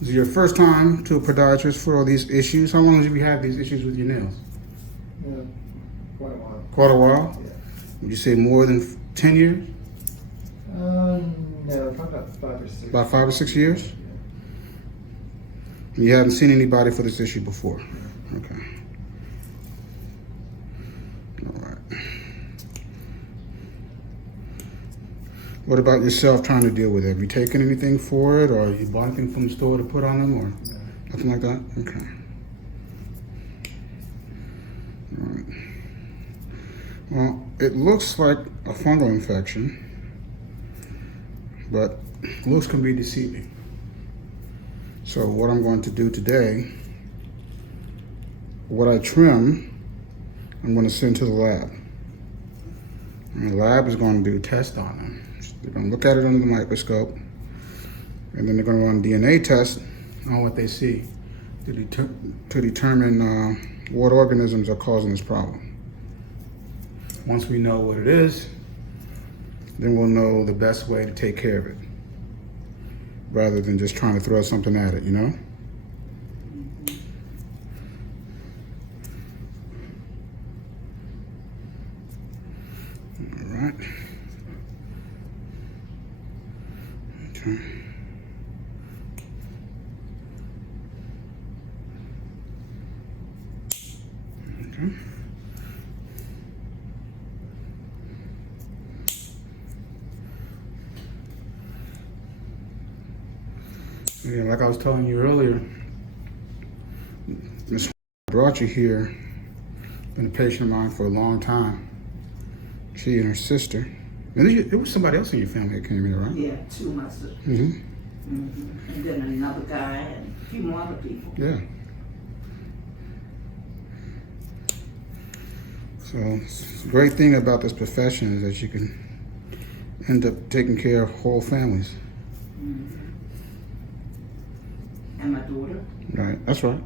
Is it your first time to a podiatrist for all these issues? How long have you had these issues with your nails? Yeah, quite a while. Quite a while? Yeah. Would you say more than 10 years? No, probably about 5 or 6. About 5 or 6 years? Yeah. And you haven't seen anybody for this issue before? Okay. All right. What about yourself trying to deal with it? Have you taken anything for it, or you bought anything from the store to put on them, or nothing like that? Okay. All right. Well, it looks like a fungal infection, but looks can be deceiving. So what I'm going to do today, what I trim, I'm going to send to the lab. And the lab is going to do a test on them. They're going to look at it under the microscope, and then they're going to run DNA tests on what they see to determine what organisms are causing this problem. Once we know what it is, then we'll know the best way to take care of it, rather than just trying to throw something at it, you know? All right. Okay. Okay. Yeah, like I was telling you earlier, Miss brought you here, been a patient of mine for a long time. She and her sister. And it was somebody else in your family that came here, right? Yeah, 2 of my sisters. And then another guy and a few more other people. Yeah. So the great thing about this profession is that you can end up taking care of whole families. And my daughter. Right, that's right.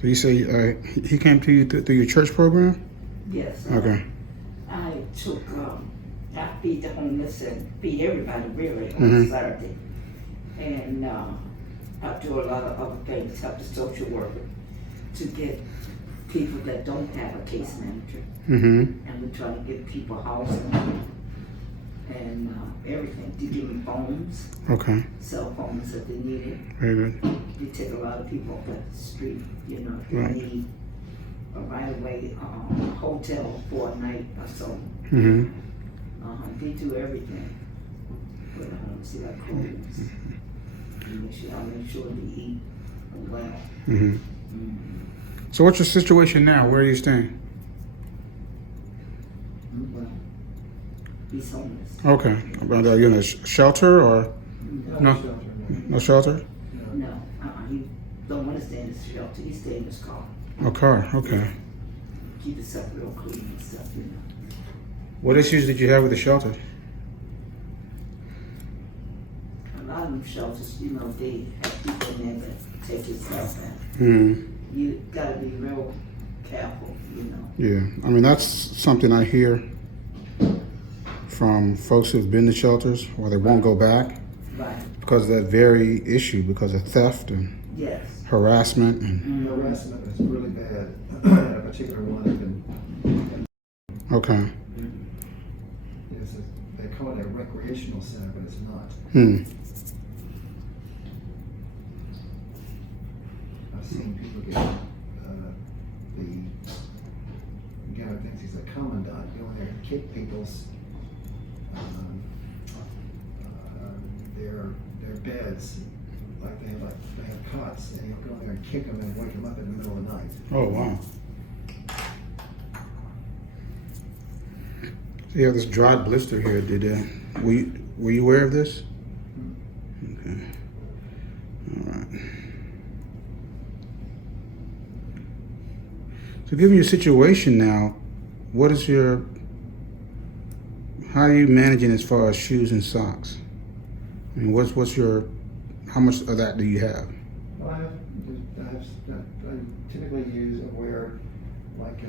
So you say he came to you through your church program? Yes. Okay. I took, I feed the homeless and feed everybody really on Saturday. And I do a lot of other things, help the social worker to get people that don't have a case manager. And we try to get people housing and everything, to give them phones, Okay. cell phones if they need it. Very good. We take a lot of people off the street, you know, if they Right. need a right away hotel for a night or so. They do everything for the homeless, like clothes. And make sure they eat well. So what's your situation now? Where are you staying? Well, he's homeless. Okay. Are you in a shelter or no? Shelter, No shelter? No, he don't want to stay in his shelter. He stay in his car. A car. Okay. Keep himself real clean and stuff, you know. What issues did you have with the shelter? A lot of them shelters, you know, they have people in there that take his stuff out. You gotta be real careful, you know. Yeah. I mean, that's something I hear from folks who've been to shelters where they won't go back Right. because of that very issue, because of theft and Yes. harassment and Harassment is really bad. A particular one has been, okay. yes, they call it a recreational center, but it's not. I've seen people get the guy who thinks he's a commandant go in there and kick people's their beds, like they have cots, and he'll go in there and kick them and wake them up in the middle of the night. Oh wow. So you have this dry blister here. Were you aware of this? Okay. All right. So given your situation now, how are you managing as far as shoes and socks? I mean, how much of that do you have? Well, I typically wear like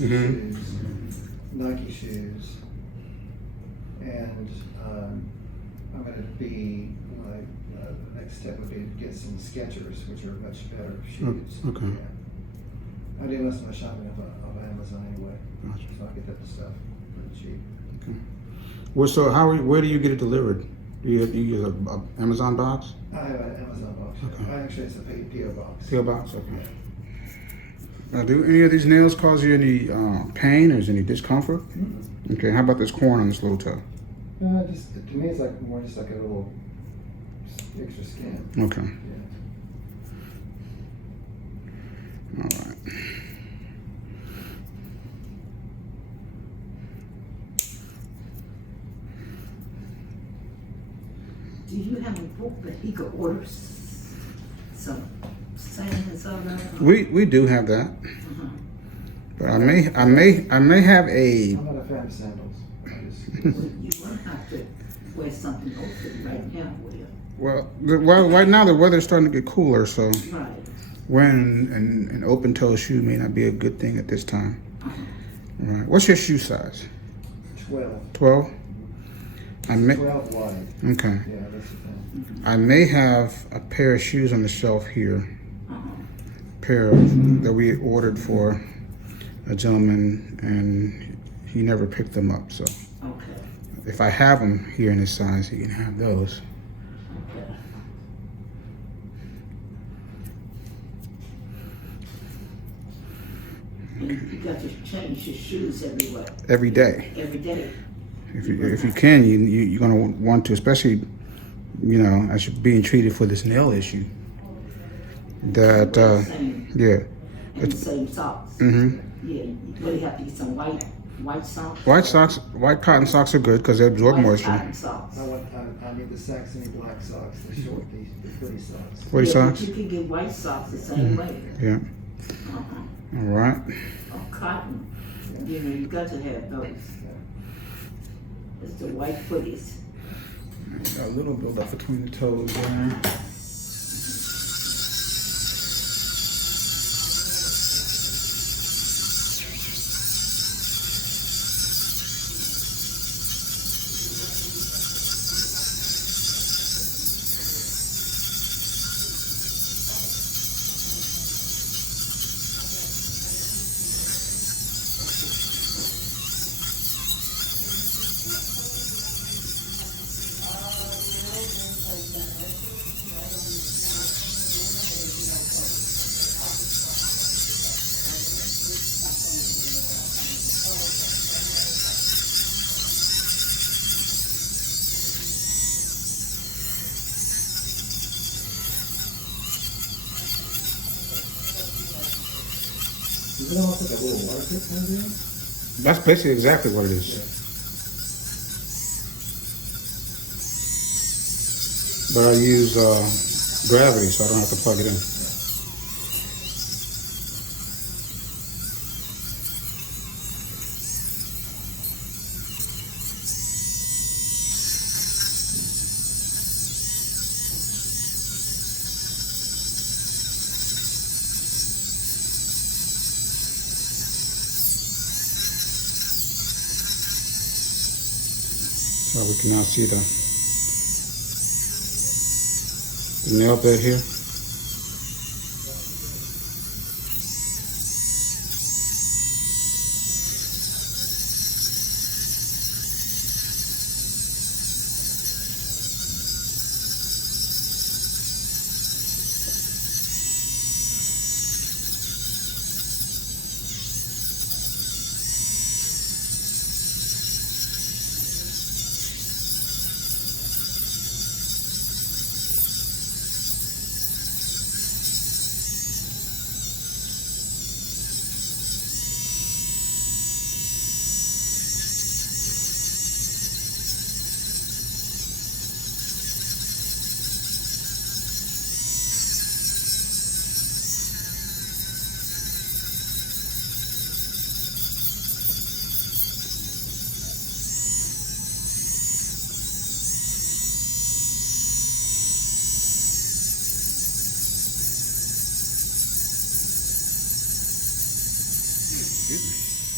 Mhm. shoes, Nike shoes, and I'm going to be the next step would be to get some Skechers, which are much better shoes. okay. Yeah. I do most of my shopping off Amazon anyway, Gotcha. so I get that stuff pretty cheap. Okay. Well, so where do you get it delivered? Do you use a Amazon box? I have an Amazon box. Okay. Actually, it's a P.O. box. PO box. Okay. Now, do any of these nails cause you any pain or is any discomfort? Mm-hmm. Okay. How about this corn on this little toe? Just to me, it's like more just like a little extra skin. Okay. Yeah. All right. Do you have a book that he could order some sayings on that? We do have that, Uh-huh. but I may have a. I'm not a fan of sandals. Well, you won't have to wear something open right now, will you? Well, right now the weather's starting to get cooler, so Right. wearing an open toe shoe may not be a good thing at this time. Uh-huh. All right. What's your shoe size? 12. 12. I may. 12 wide. Okay. Yeah, that's the thing. I may have a pair of shoes on the shelf here. Uh-huh. Pair that we ordered for a gentleman, and he never picked them up. So Okay. if I have them here in his size, he can have those. Okay. And you got to change your shoes Every day. every day. If you can, you're gonna want to, especially as you're being treated for this nail issue. That Same, yeah. and the same socks. Mhm. Yeah, you really have to get some white socks. White cotton socks are good because they absorb White moisture. cotton socks. I need the Saxony black socks, the short, the footy socks. Footy Yeah, socks. but you can get white socks the same way. Yeah. Uh-huh. All right. Or cotton. You got to have those. It's the white footies. Got a little build up between the toes there. Is it almost like a little water pick kind of deal? That's basically exactly what it is. But I use gravity, so I don't have to plug it in. So we can now see the nail bed here. Excuse me.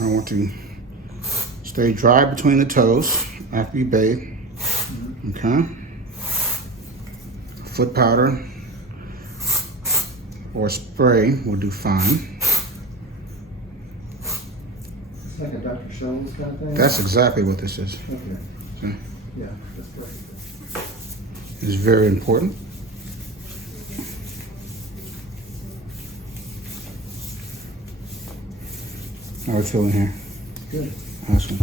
I want to stay dry between the toes after you bathe. Okay. Foot powder or spray will do fine. It's like a Dr. Scholl's kind of thing? That's exactly what this is. Okay. Okay. Yeah, that's perfect. It's very important. How are we feeling here? Good. Awesome.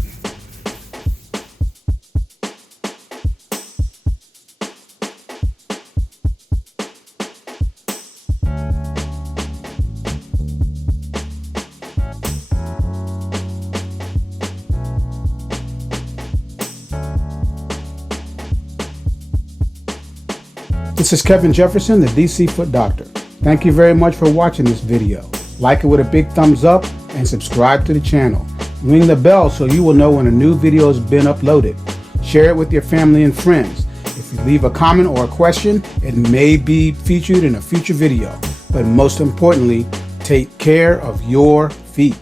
This is Kevin Jefferson, the DC Foot Doctor. Thank you very much for watching this video. Like it with a big thumbs up and subscribe to the channel. Ring the bell so you will know when a new video has been uploaded. Share it with your family and friends. If you leave a comment or a question, it may be featured in a future video. But most importantly, take care of your feet.